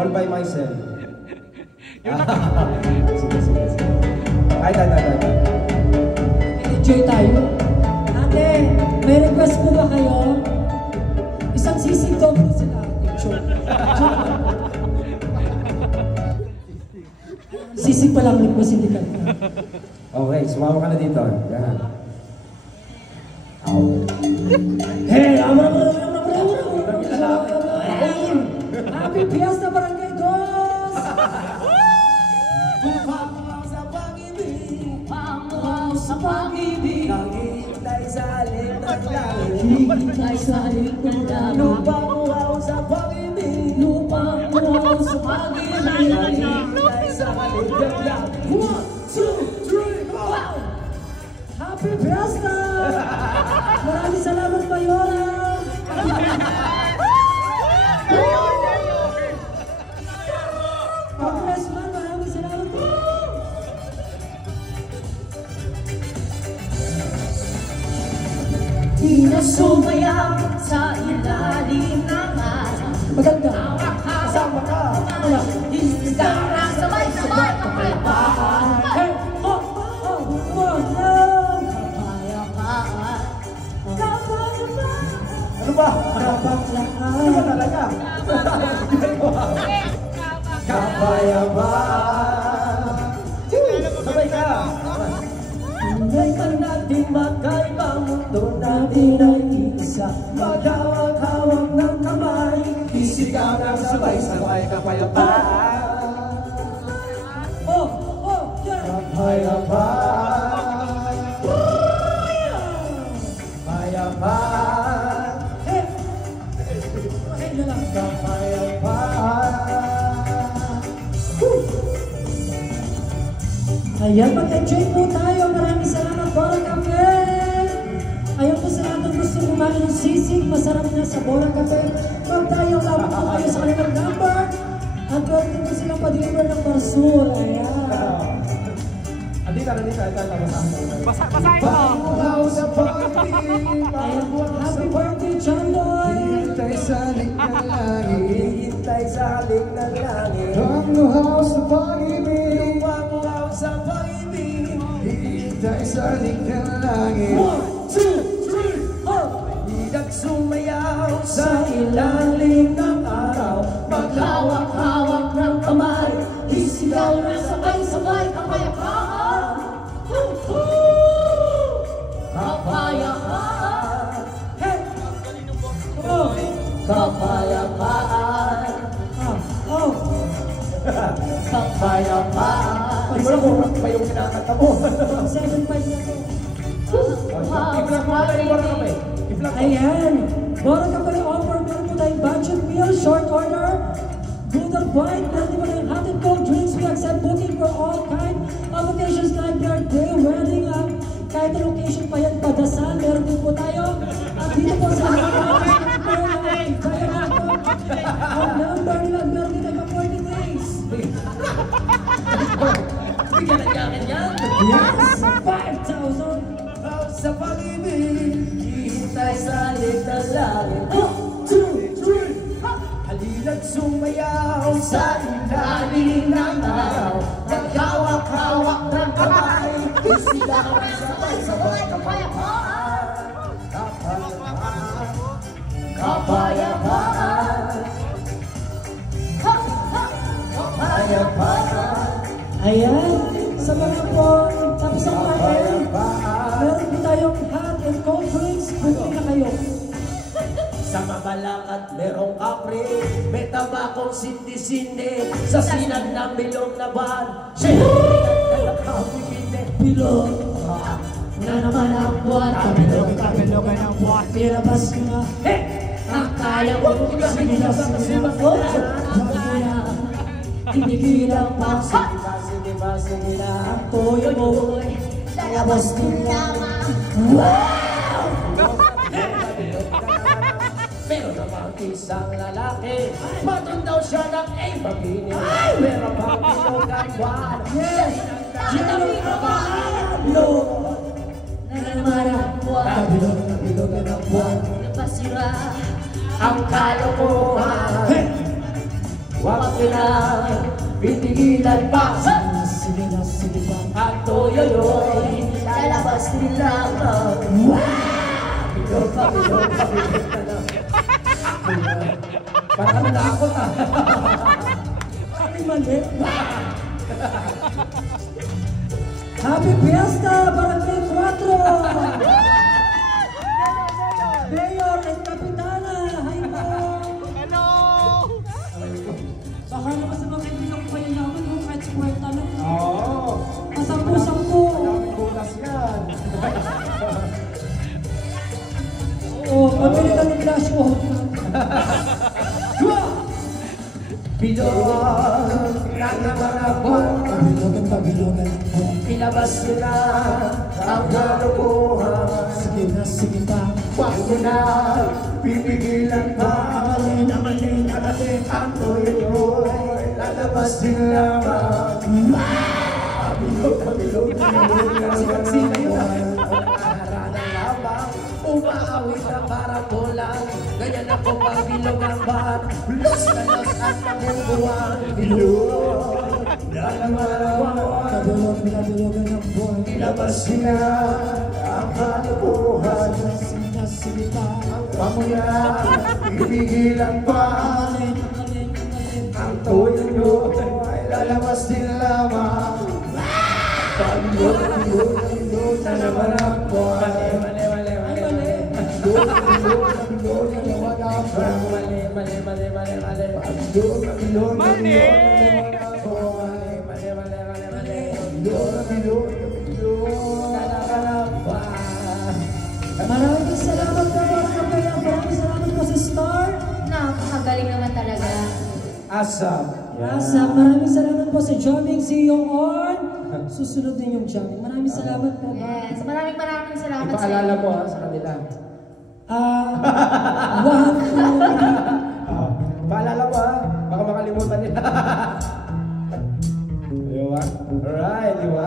All by myself. Sige. Ay. Enjoy tayo. Ate, may request po ba kayo? Isang sisig daw po sila. Sisig pa lang request, hindi ka. Okay, sumama ka na dito. Yan. Hey, Happy Fiesta Barangay Dos! Pumapang sa pag-ibig, pamukhaw sa pag-ibig, naghihintay sa alin ng langit, naghihintay sa alin ng langit, lupamuhaw sa pag-ibig, lupamuhaw sa pag-ibig, naghihintay sa alin ng langit. 1, 2, 3, wow! Happy Fiesta! Maraming salamat, Mayora! Congressman, maraming salamat po! Di na sumayaw sa ilalim ng araw. Maganda! Kasama ka! Hindi ka na sabay-sabay kapayapaan. Hey! Oh! Kapayapaan. Ano ba? Kapayapaan! Ano ba talaga? Kapayapaan. Sabay ka. Tunay pa natin magkaibang mundo natin ay isa. Maghawak-hawak ng kamay, Isigaw ng sabay-sabay kapayapaan. Oh! Yeah! Kapayapaan. Kapayapaan. Hey! Hey na lang! Kapayapaan. Ayan, mag-enjoy po tayo. Maraming salamat, Bora Cafe! Ayun po sa lahat ng gusto kumain ng sisig, masarap na sa Bora Cafe. Magtayo lang po kayo sa kanilang number. At pwede po silang pa-deliver ng parcel. Ayan. Andito. Basahin mo. Ayan, happy birthday, John Lloyd! Hintay sa halik ng langit. hihintay sa halik ng langit. Pangluhaw sa pag-ibig. Lumamuhaw sa pag-ibig. Hintay sa halik ng langit. 1, 2, 3, 4. Hidag sumayaw sa ilalim ng araw. Maghawak-hawak ng kamay, isigaw na sabay-sabay kapayapaan. Kapayapaan. Hey! Oh! Kapayapaan. Oh! Kapayapaan. Hindi mo na murang pa yung kinakanta mo. 7.5 na to. I-vlog mo na yung Bora Cafe. I-vlog mo. Ayan! Bora Cafe offer, meron po tayong budget meal, short order, good and bite, meron din po tayong hot and cold drinks. We accept booking for all kind of occasions like birthday, wedding, kahit na location pa yan, padasal, meron din po tayo. At dito po sa kaya na po, ang number nila, meron din tayo 40 days. Bigyan na niyakin yan. Yes! 5,000! Sa pag-ibig, hihintay sa halik ng langit. 1, 2, 3, halina't sumayaw sa ilalim ng araw. Naghawak-hawak ng kamay, isigaw na sabay-sabay kapayapaan. Kapayapaan. Kapayapaan. Kapayapaan. Ayan, sa mga po, tapos ang kain, meron din tayong hot and cold drinks, bumili na kayo. Sa mabalakad merong kapre, may tabakong sindi-sindi, sa sinag ng bilog na ban, siyempre nakakapipinde. Bilog na naman ang buwan, kabilog ng buwan. Nilabas ko na, akala mo sige na sa kasimang ko, tinigilang pa, sige ba, sige na, ang toyo mo'y lalabas din lamang. Wow! Meron namang isang lalaki, matun daw siya ng A-Mabini. Meron pang bilogan buwan. Yes! Ginawin ko ba? No! Nanamarang buwan. Kabilog na bilogan ng buwan. Napasira ang kalokohan. Huwag ko na pitigilan pa. Sige na, sige pa. At toyoyoy, lalabas din lamang. Bilog pa, bilog pa, bilog ka na. Parang kami naakot ah. Ay, mali. Happy Fiesta, Barangay 4! Mayor and Kapitana, hi po! Hello! Baka naman sa mga kaibigan ko kayo naman, kung kahit square lang. Oo. Masampu-sampu. Daming butas yan. Oo, pabili ka ng flash mo. Bilog, nanamarapon. Pabilogan, pabilogan po. Pinabas ko na ang kalokohan. Sige na, sige pa. Huwag ko na pipigilan pa. Amalin, ang toyoyoy, lalabas din lamang. Pabilog, pabilog, sikat-sika yun. Naharana lamang, umaawit na parang bolang. Ganyan ako pabilog ang bahat. Los na los at nabubuwang. Bilog, nanamarapon. Pabilogan, pabilogan ng buwan. Ilabas sila ang kalokohan. Sige na, sige pa. Huwag mo na pipigilan pa. Alin, alin, alin. Ang toyo ay lalabas din lamang. Pabilog, pabilog, pabilog na naman ang buwan. Ay, mali. Pabilog, pabilog, pabilog na naman ang buwan. Pabilog, pabilog, Mali! Maraming salamat po mga kabayan. Maraming salamat po sa Star. Napakagaling naman talaga. Asap. Rasa, maraming salamat po sa Joming Ziyong On. Susunod din yung Joming. Maraming salamat po. Yes, maraming salamat sa Ipaalala mo ha sa kanila. One, two, three. Paalala mo ha. Baka makalimutan nila. Di ba? Alright, di ba?